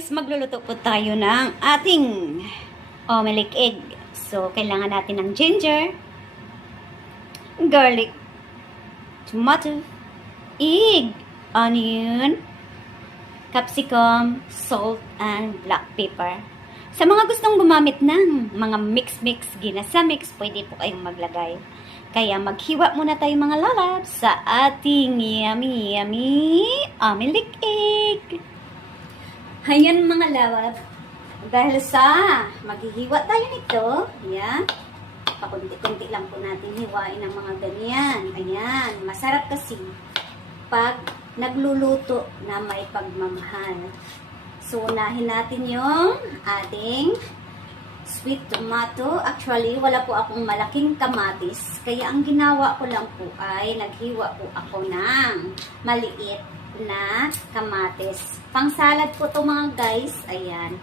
guys, magluluto po tayo ng ating omelette egg. So, kailangan natin ng ginger, garlic, tomato, egg, onion, capsicum, salt, and black pepper. Sa mga gustong gumamit ng mga mix-mix, ginasa mix, pwede po kayong maglagay. Kaya maghiwa muna tayo mga lalabs sa ating yummy omelette egg. Ayan mga lalab, dahil sa maghihiwa tayo nito, ayan, pakunti-kunti lang po natin hiwain ang mga ganyan. Ayan, masarap kasi pag nagluluto na may pagmamahal. So, unahin natin yung ating sweet tomato. Actually, wala po akong malaking kamatis. Kaya ang ginawa ko lang po ay naghiwa po ako ng maliit na kamatis. Pang salad po to mga guys. Ayan.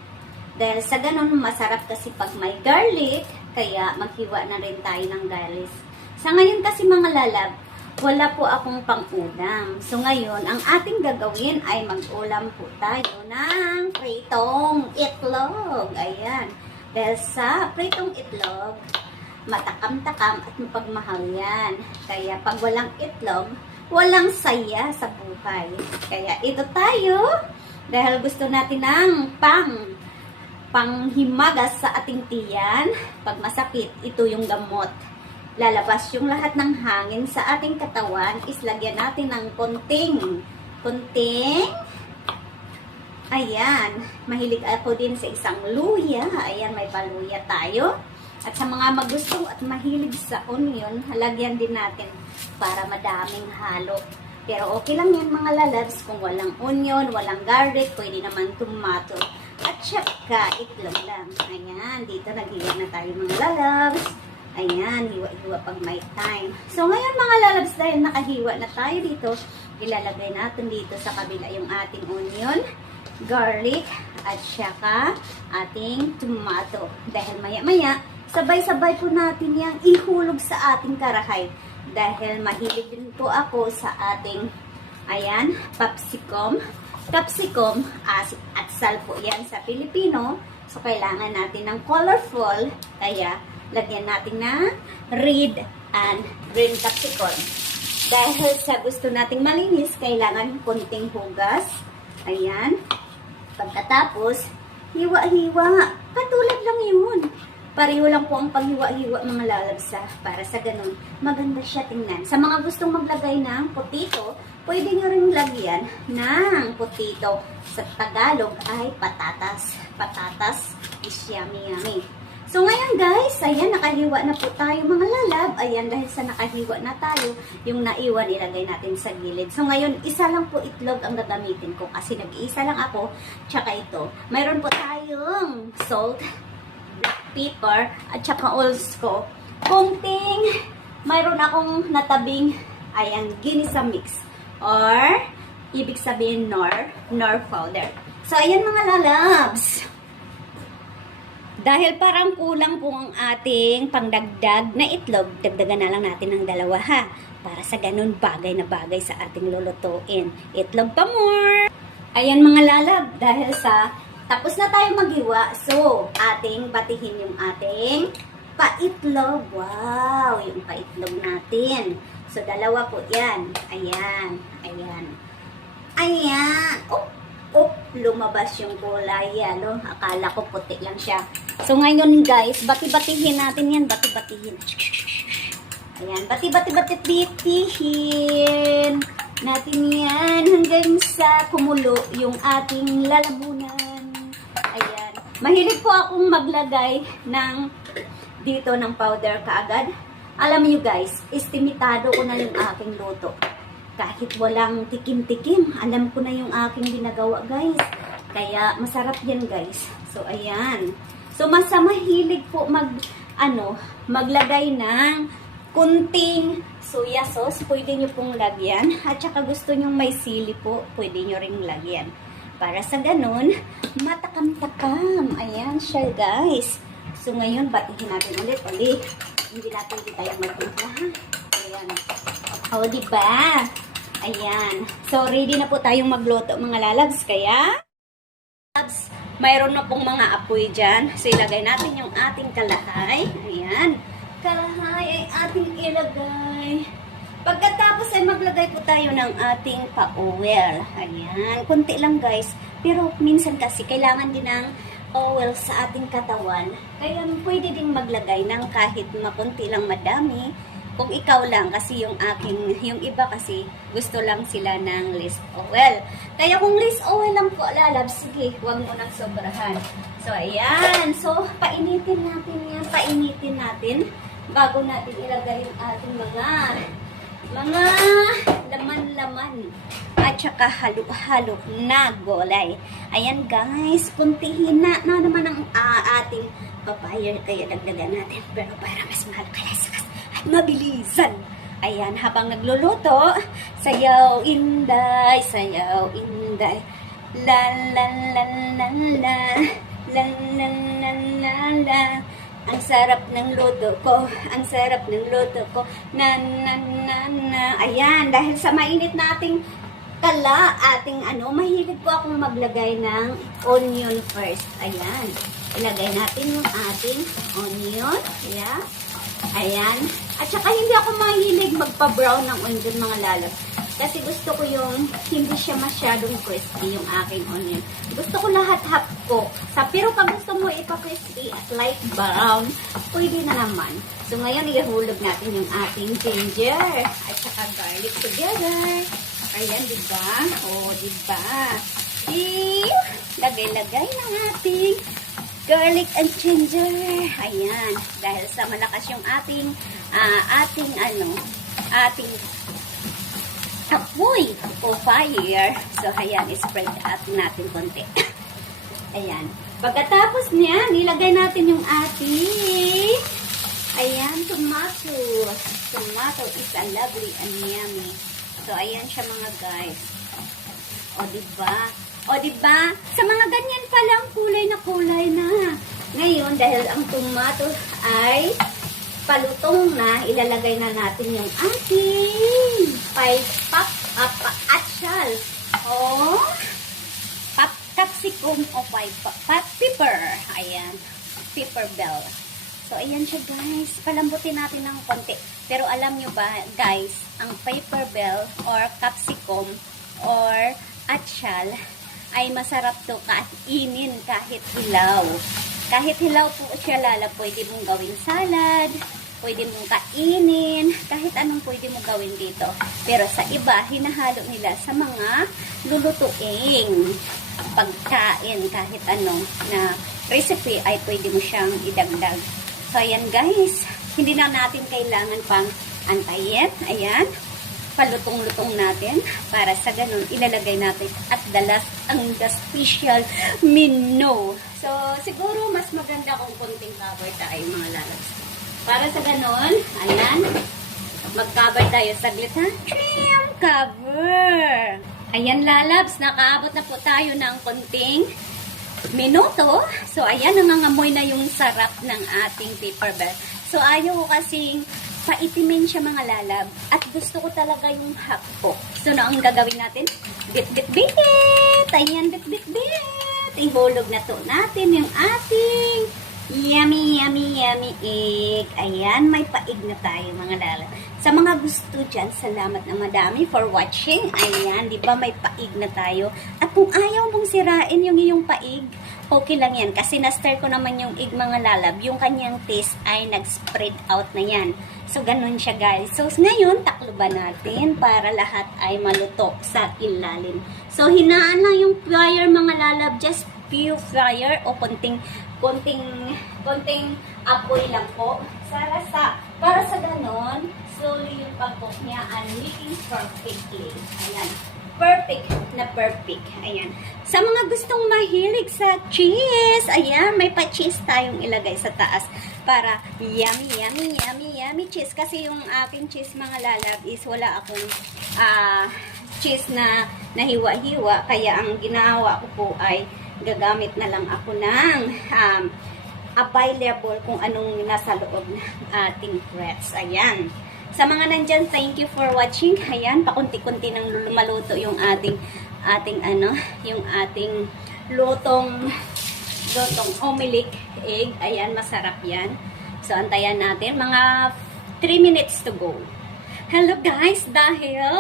Dahil sa ganun, masarap kasi pag may garlic. Kaya maghiwa na rin tayo ng garlic. Sa ngayon kasi mga lalab, wala po akong pang-ulam. So ngayon, ang ating gagawin ay mag-ulam po tayo ng pritong itlog. Ayan. Dahil sa pritong itlog, matakam-takam at mapagmahal yan. Kaya pag walang itlog, walang saya sa buhay. Kaya ito tayo, dahil gusto natin ng panghimagas sa ating tiyan. Pag masakit, ito yung gamot. Lalabas yung lahat ng hangin sa ating katawan, is lagyan natin ng konting, ayan, mahilig ako din sa isang luya. Ayan, may paluya tayo. At sa mga magusto at mahilig sa onion, halagyan din natin para madaming halo. Pero okay lang yan mga lalabs kung walang onion, walang garlic, pwede naman tomato. At saka itlog lang. Ayan, dito naghiwa na tayo mga lalabs. Ayan, hiwa-hiwa pag may time. So ngayon mga lalabs, dahil nakahiwa na tayo dito, ilalagay natin dito sa kabila yung ating onion, garlic, at saka ating tomato. Dahil maya-maya, sabay-sabay po natin yung ihulog sa ating karahay. Dahil mahilig din po ako sa ating, ayan, capsicum, at sal po yan sa Pilipino. So, kailangan natin ng colorful. Kaya, lagyan natin ng red and green capsicum. Dahil sa gusto nating malinis, kailangan konting hugas. Ayan. Pagkatapos, hiwa-hiwa. Katulad lang yun. Pareho lang po ang paghiwa-hiwa mga lalabsa para sa ganun maganda siya tingnan. Sa mga gustong maglagay ng potato, pwede nyo rin lagyan ng potato. Sa Tagalog ay patatas. Patatas is yummy. So ngayon guys, ayan, nakahiwa na po tayo mga lalab. Ayan, dahil sa nakahiwa na tayo, yung naiwan ilagay natin sa gilid. So ngayon, isa lang po itlog ang gagamitin ko kasi nag-iisa lang ako, tsaka ito. Mayroon po tayong salt, black pepper, at saka also konting, mayroon akong natabing, ayan, ginisa mix. Or, ibig sabihin nor powder. So ayan mga lalabs. Dahil parang kulang po ang ating pangdagdag na itlog, dagdagan na lang natin ng 2 ha. Para sa ganun, bagay na bagay sa ating lulutuin. Itlog pa more! Ayan mga lalab, dahil sa tapos na tayo maghiwa, so ating batihin yung ating paitlog. Wow! Yung paitlog natin. So 2 po yan. Ayan. Lumabas yung kulay yellow. Akala ko puti lang siya. So ngayon guys, bati-batihin natin yan. Bati-batihin. Ayan, bati-bati-batihin natin yan hanggang sa kumulo yung ating lalamunan. Ayan. Mahilig po akong maglagay ng dito ng powder kaagad. Alam niyo guys, estimitado ko na yung aking luto. Kahit walang tikim-tikim, alam ko na yung aking ginagawa guys. Kaya masarap yan guys. So ayan. So mahilig po maglagay ng kunting soya sauce, pwede nyo pong lagyan. At saka gusto nyo may sili po, pwede nyo ring lagyan. Para sa ganun, matakam-takam. Ayan siya guys. So ngayon, batihin natin ulit. Hindi natin tayo magpunta ha. Ayan. O, diba? Ayan. So, ready na po tayong magluto mga lalabs. Kaya, mayroon na pong mga apoy dyan. So, ilagay natin yung ating kalahay. Ayan. Kalahay ay ating ilagay. Pagkatapos ay maglagay po tayo ng ating pa-oil. Ayan. Kunti lang guys. Pero minsan kasi kailangan din ng oil sa ating katawan. Kaya pwede ding maglagay ng kahit makunti lang madami. Kung ikaw lang, kasi yung iba kasi gusto lang sila ng less oil. Kaya kung less oil lang po, lalab, sige, huwag mo nang sobrahan. So, ayan. So, painitin natin yan. Painitin natin bago natin ilagay yung ating mga laman-laman at saka halo-halo na gulay. Ayan guys, kuntihin na naman ang ating papaya. Kaya dagdagan natin. Pero para mas mahal kalaskas at mabilisan. Ayan, habang nagluluto, sayaw inday, sayaw inday. La la la la la, la la la la la. Ang sarap ng luto ko, ang sarap ng luto ko, na na na na. Ayan, dahil sa mainit nating mahilig po akong maglagay ng onion first. Ayan, ilagay natin yung ating onion. Yeah. Ayan. At saka hindi ako mahilig magpa-brown ng onion mga lalab. Kasi gusto ko yung hindi siya masyadong crispy yung aking onion. Gusto ko lahat half ko. Pero pag gusto mo ipa-crispy at light brown, pwede na naman. So ngayon ihulog natin yung ating ginger at saka garlic together. Ayan, diba? O, diba? Lagay-lagay ng ating garlic and ginger. Ayan. Dahil sa malakas yung ating apoy o fire. So, ayan, spread out natin konti. Ayan. Pagkatapos niya, nilagay natin yung ating tomato. Tomato is a lovely and yummy. So, ayan siya mga guys. O, diba? O, diba? Sa mga ganyan pa lang, kulay na. Ngayon, dahil ang tomato ay palutong na, ilalagay na natin yung ating atsyal o capsicum o pepper. Ayan, pepper bell. So, ayan siya guys. Palambutin natin ng konti. Pero alam nyo ba guys, ang pepper bell or capsicum or atsyal ay masarap to kainin kahit hilaw. Kahit hilaw po siya lala, pwede mong gawin salad, pwede mong kainin, kahit anong pwede mong gawin dito. Pero sa iba, hinahalo nila sa mga lulutuing pagkain, kahit anong na recipe ay pwede mo siyang idagdag. So, ayan guys, hindi na natin kailangan pang antayin. Ayan, palutong-lutong natin para sa ganun ilalagay natin at the special menu. So, siguro mas maganda kung konting cover tayo mga lalabs. Para sa ganun, ayan, mag-cover tayo saglit ha. Trim cover. Ayan lalabs, nakaabot na po tayo ng konting minuto. So, ayan, nangangamoy na yung sarap ng ating pepper bell. So, ayaw ko kasing paitimin siya mga lalab. At gusto ko talaga yung happo. So, na ang gagawin natin? Bit. Ayan, bit. Ihulog na to natin yung ating yummy egg. Ayan, may paig na tayo mga lalab. Sa mga gusto dyan, salamat na madami for watching. Ayan, di ba may paig na tayo? At kung ayaw mong sirain yung iyong paig, okay lang yan. Kasi na-stir ko naman yung egg mga lalab. Yung kanyang taste ay nag-spread out na yan. So, ganun siya guys. So, ngayon, takloban natin para lahat ay maluto sa ilalim. So, hinaan lang yung fire mga lalab. Just few fire o konting apoy lang po. Para sa ganon, slowly yung pag-cook niya and making perfectly. Ayan. Perfect. Ayan. Sa mga gustong mahilig sa cheese, ayan, may pa-cheese tayong ilagay sa taas para yummy cheese. Kasi yung aking cheese mga lalab is wala akong cheese na nahiwa-hiwa. Kaya ang ginawa ko po ay gagamit na lang ako ng available kung anong nasa loob ng ating breads. Ayan. Sa mga nandyan, thank you for watching. Ayan, pakunti-kunti nang lumaluto yung ating lutong lutong omelet egg. Ayan, masarap yan. So, antayan natin. Mga 3 minutes to go. Hello guys, dahil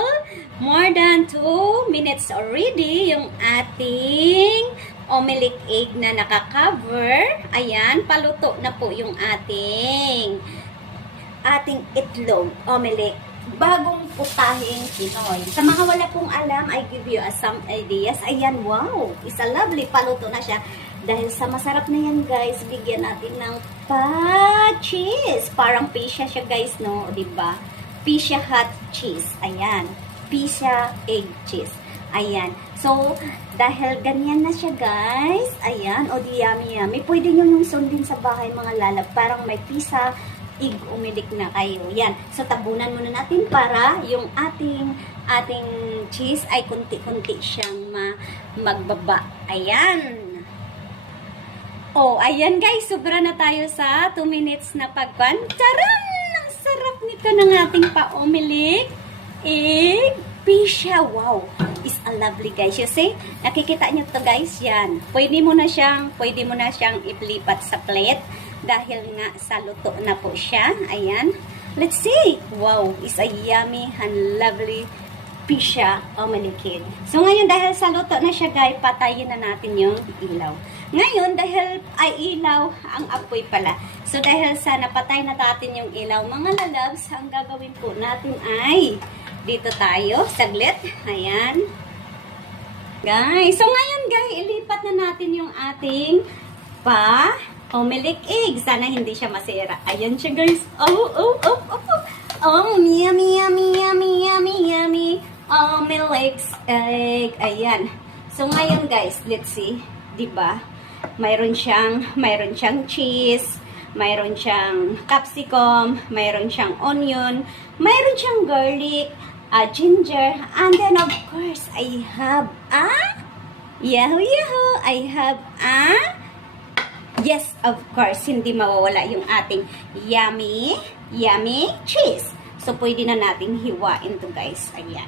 more than 2 minutes already yung ating omelet egg na nakakover. Ayan, paluto na po yung ating itlog omelet. Bagong putahing Pinoy. Sa mga wala pong alam, I give you some ideas. Ayan, wow! It's a lovely. Paluto na siya. Dahil sa masarap na yan, guys, bigyan natin ng pa-cheese. Parang pizza siya, guys, no? Diba? Pizza hot cheese. Ayan. Pizza egg cheese. Ayan. So, dahil ganyan na siya, guys. Ayan. O, di yummy. Pwede nyo yung sundin sa bahay, mga lalab. Parang may pizza egg umilik na kayo. Yan. So, tabunan muna natin para yung ating cheese ay kunti-kunti siyang magbaba. Ayan. Oh, ayan guys. Sobra na tayo sa 2 minutes na pagpan. Taran! Ang sarap nito ng ating pa-omelet. Egg pizza. Wow. Is a lovely guys. You see? Nakikita nyo to guys. Yan. Pwede mo na siyang iplipat sa plate. Dahil nga sa luto na po siya. Ayan. Let's see. Wow. Is a yummy and lovely pizza omelet. So ngayon dahil sa luto na siya guys, patayin na natin yung ilaw. Ngayon dahil ay ilaw ang apoy pala. So dahil sa napatay na natin yung ilaw, mga lalabs, ang gagawin po natin ay dito tayo, saglit. Ayan. Guys, so ngayon guys, ilipat na natin yung ating omelet egg. Sana hindi siya masira. Ayan siya guys. Oh, yummy, yummy, yummy, yummy, yummy. Omelet egg. Ayan. So ngayon guys, let's see. Diba? Mayroon siyang cheese, mayroon siyang capsicum, mayroon siyang onion, mayroon siyang garlic, ginger, and then of course, I have yes, of course, hindi mawawala yung ating yummy cheese. So, pwede na nating hiwain to guys. Ayan.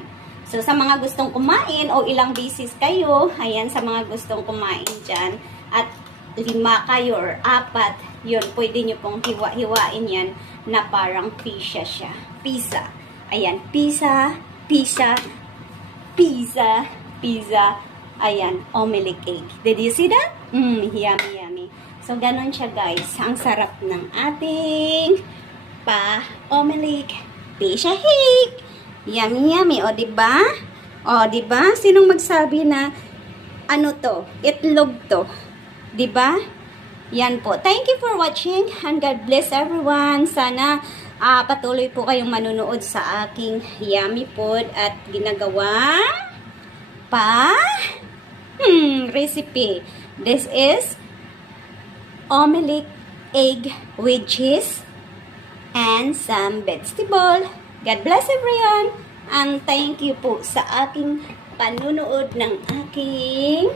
So, sa mga gustong kumain o ilang beses kayo, ayan, sa mga gustong kumain dyan, at 5 kayo or 4, yun, pwede nyo pong hiwa-hiwain yan na parang pizza siya. Pizza. Ayan, pizza. Ayan, omelet egg. Did you see that? Yummy. So, ganun siya guys. Ang sarap ng ating omelet pizza egg. Yummy. O, diba? Sinong magsabi na ano to? Itlog to. Diba? Yan po. Thank you for watching and God bless everyone. Sana patuloy po kayong manunood sa aking yummy food at ginagawa recipe. This is omelet egg with cheese and some vegetable. God bless everyone and thank you po sa aking panunood ng aking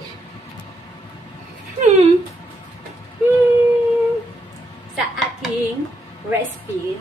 sa aking recipe.